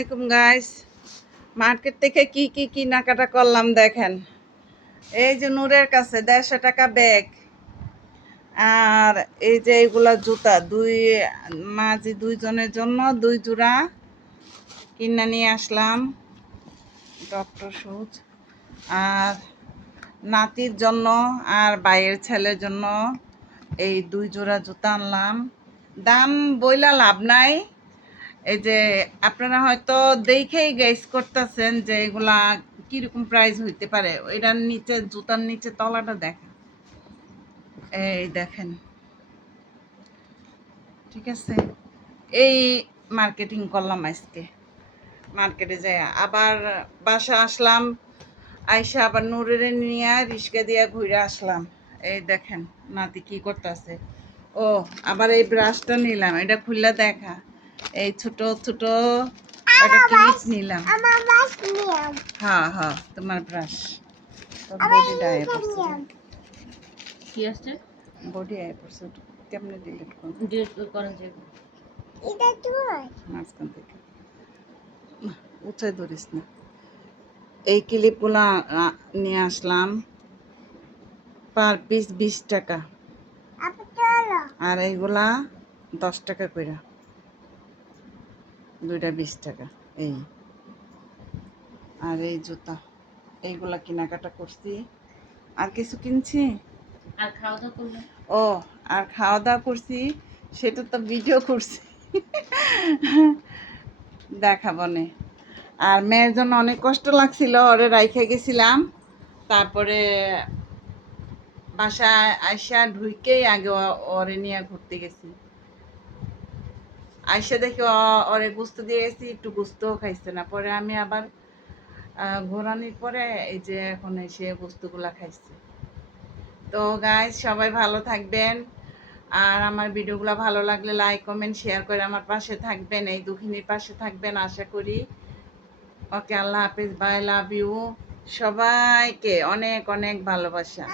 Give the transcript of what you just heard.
আলাইকুম guys. Market থেকে কি কি কেনাকাটা করলাম দেখেন। এই যে নূরের কাছে 150 টাকা ব্যাগ, আর এই যে এইগুলা জুতা মাঝি দুইজনের জন্য 2 জোড়া কিনে নিয়ে আসলাম, ডক্টর শুজ। আর নাতির জন্য আর ভাইয়ের ছেলের জন্য এই 2 জোড়া জুতা আনলাম। দাম বইলা লাভ নাই, এই যে আপনারা হয়তো দেখেই গেস করতেছেন যে এগুলা কিরকম প্রাইস হইতে পারে। এটার নিচে, জুতার নিচে তলাটা দেখেন, এই দেখেন, ঠিক আছে। এই মার্কেটিং করলাম আজকে, মার্কেটে যাই আবার বাসা আসলাম, আইসা আবার নূরের নিয়ে রিস্কা দিয়ে ঘুরে আসলাম। এই দেখেন নাতি কি করতেছে। ও আবার এই ব্রাশটা নিলাম, এটা খুললে দেখা, এই ছোট ছোট একটা ক্লিপ নিলাম। হ্যাঁ হ্যাঁ, তোমার ব্রাশ। বডিটা আয় পড়ছে, কি আসছে? বডি আয় পড়ছে, কেমনে ডিলিট করব? ডিলিট করেন যে এটা তোমার মাঝখান থেকে উঁচাই ধরিস না। এই ক্লিপগুলো নিয়ে আসলাম, পার পিস 20 টাকা, আর এইগুলা 10 টাকা করে, দুইটা 20 টাকা। এই আর এই জুতা, এইগুলা কেনাকাটা করছি। আর কিছু কিনছি? আর খাওয়া দাওয়া করলেন? ও, আর খাওয়া দাওয়া করছি, সেটা তো ভিডিও করছি, দেখাবো নে। আর মেয়ের জন্য অনেক কষ্ট লাগছিল, ওরে রাইখে গেছিলাম, তারপরে বাসায় আইসা ঢুইকেই আগে ওরে নিয়ে ঘুরতে গেছি। আইসা দেখি ওরে গুস্ত দিয়ে গেছি, একটু গুস্তও খাইছে না। পরে আমি আবার ঘোরানোর পরে এই যে এখন এসে গুস্তগুলা খাইছে। তো গাইজ, সবাই ভালো থাকবেন, আর আমার ভিডিওগুলো ভালো লাগলে লাইক কমেন্ট শেয়ার করে আমার পাশে থাকবেন, এই দুঃখিনীর পাশে থাকবেন আশা করি। ওকে, আল্লাহ হাফিজ, বাই, লাভ ইউ। সবাইকে অনেক অনেক ভালোবাসা।